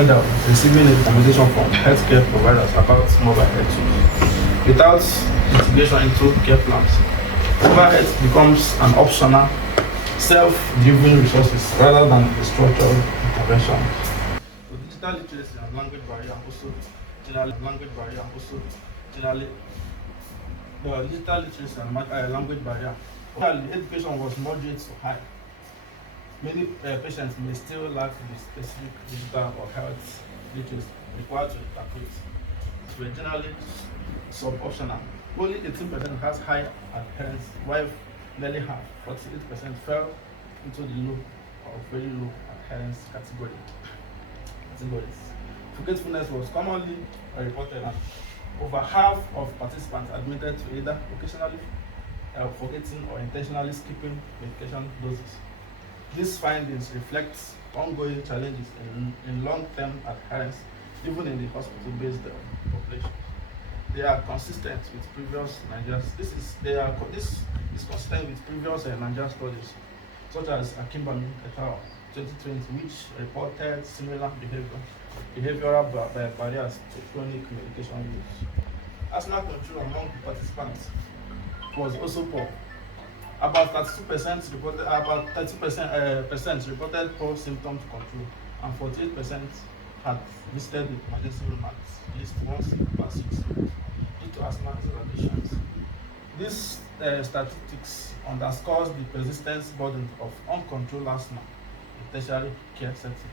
And receiving information from healthcare providers about mobile health tools without integration into care plans. Mobile health becomes an optional, self-driven resources rather than a structured intervention. So digital literacy and language barrier also generally the digital literacy and language barrier. While the education was moderate to high, many patients may still lack the specific digital or health literacy required to interpret. Were generally sub-optional. Only 18% has high adherence, while nearly half, 48%, fell into the low or very low adherence categories. Forgetfulness was commonly reported, and over half of participants admitted to either occasionally forgetting or intentionally skipping medication doses. These findings reflect ongoing challenges in long-term adherence, even in the hospital-based population. They are consistent with previous Nigerian. This is consistent with previous Nigerian studies, such as Akimbami et al. 2020, which reported similar behavioral barriers to chronic medication use. Asthma control among the participants was also poor. About 32% reported reported poor symptoms control, and 48% had visited the emergency room at least once per 6 months due to asthma exacerbations. This statistics underscores the persistent burden of uncontrolled asthma in tertiary care setting,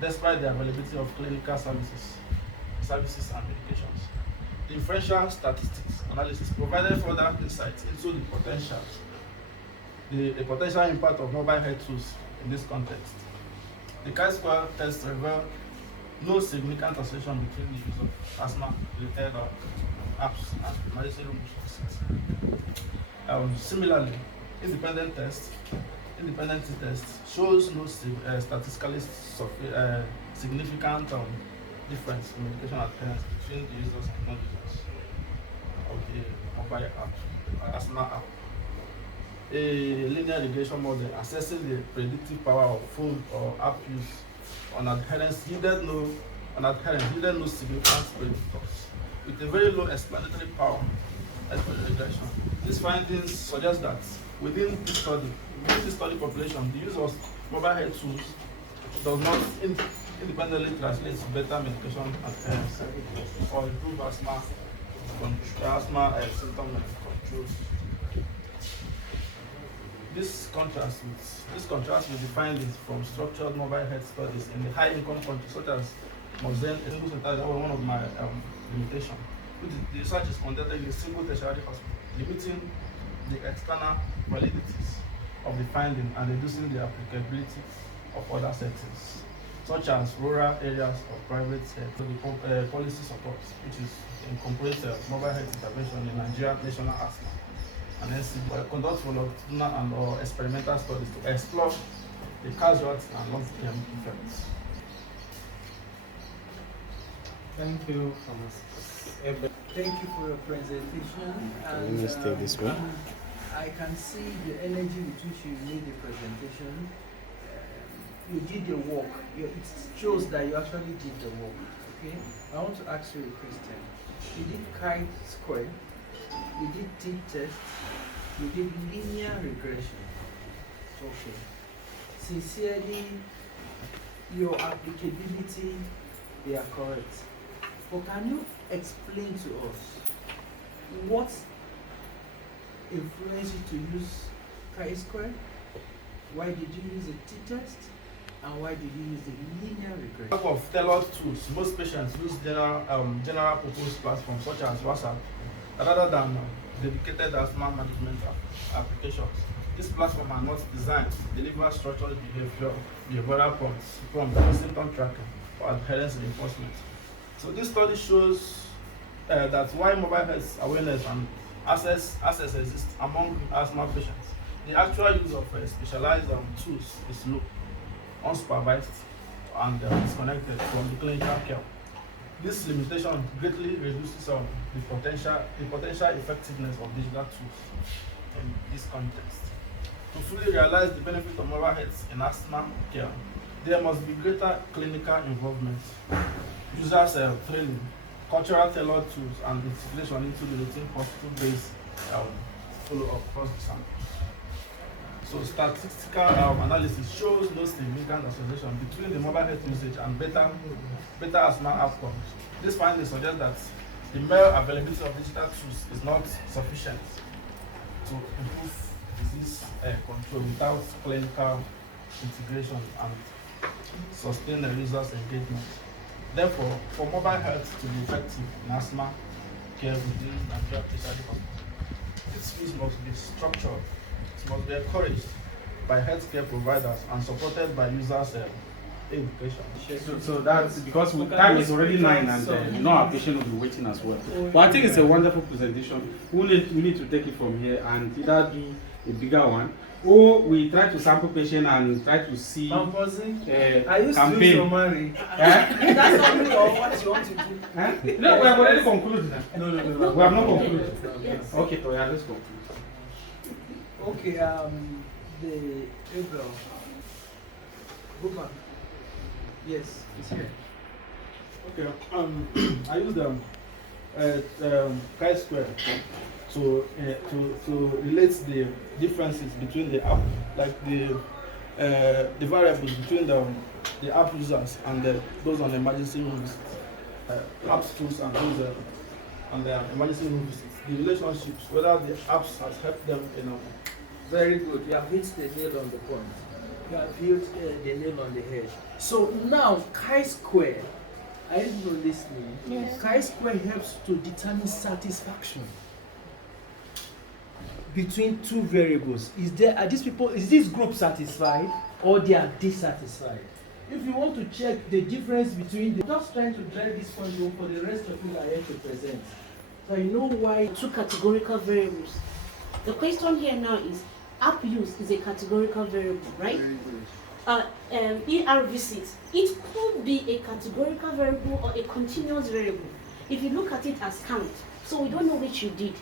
despite the availability of clinical services and medications. The differential statistics analysis provided further insights into the potential impact of mobile health tools in this context. The chi-square test revealed no significant association between the use of asthma-related apps and emergency room visits. Similarly, independent test shows no statistically significant difference in medication adherence between the users and non-users of the mobile app, asthma app. A linear regression model assessing the predictive power of phone or app use on adherence yielded no significant predictors with a very low explanatory power regression. These findings suggest that within this study population, the use of mobile health tools does not independently translate to better medication adherence or improve asthma symptom control. This contrasts with the findings from structured mobile health studies in the high-income countries, such as Mozen, a single center. That was one of my limitations. The research is conducted in a single tertiary hospital, limiting the external validities of the finding and reducing the applicability of other settings, such as rural areas of private the policy support, which is incorporates mobile health intervention in Nigeria national asthma and NCD, conduct longitudinal and experimental studies to explore the casualty and long-term effects. Thank you, Pharmacist Abel. Thank you for your presentation. Can you stay this way? I can see the energy with which you made the presentation. You did the work. It shows that you actually did the work. Okay. I want to ask you a question. You did chi-square. You did t-test. You did linear regression. Okay. Sincerely, your applicability, they are correct. But can you explain to us what influenced you to use chi-square? Why did you use a t-test? And why did you use the linear regression? Type of tailored tools. Most patients use general purpose platforms such as WhatsApp rather than dedicated asthma management applications. These platforms are not designed to deliver structured behavioral prompts, symptom tracking, or adherence reinforcement. So this study shows that while mobile health awareness and access exist among asthma patients, the actual use of specialized tools is low, unsupervised, and disconnected from the clinical care. This limitation greatly reduces the potential effectiveness of digital tools in this context. To fully realize the benefit of mobile health in asthma care, There must be greater clinical involvement, users training, cultural tailored tools, and integration into the routine hospital-based follow-up process. So statistical analysis shows no significant association between the mobile health usage and better asthma outcomes. This finding suggests that the mere availability of digital tools is not sufficient to improve disease control without clinical integration and sustain the users' engagement. Therefore, for mobile health to be effective in asthma care within Nigeria tertiary hospitals, its use must be structured, it must be encouraged by healthcare providers and supported by users' education. So that's because time is already 9 and you know our patient will be waiting as well. But I think it's a wonderful presentation. We need to take it from here and either do a bigger one, or we try to sample patient and try to see campaign. That's not me or what you want to do. No, we have already concluded. No. We have not concluded. Yes. Okay, so yeah, let's conclude. Okay, the Abel. Go back. Yes, it's here. Okay, I use the chi-square to relate the differences between the app, like the variables between the app users and those on emergency room visits, apps tools and those on the emergency room visits. The relationships, whether the apps has helped them, Very good. You have hit the nail on the point. You have hit the nail on the head. So now, chi-square, are you listening? Yes. Chi-square helps to determine satisfaction between two variables. Is this group satisfied or they are dissatisfied? If you want to check the difference between just trying to drive this point home for the rest of you are here to present. So I know why. Two categorical variables. The question here now is, app use is a categorical variable, right? ER visit, it could be a categorical variable or a continuous variable. If you look at it as count, so we don't know which you did.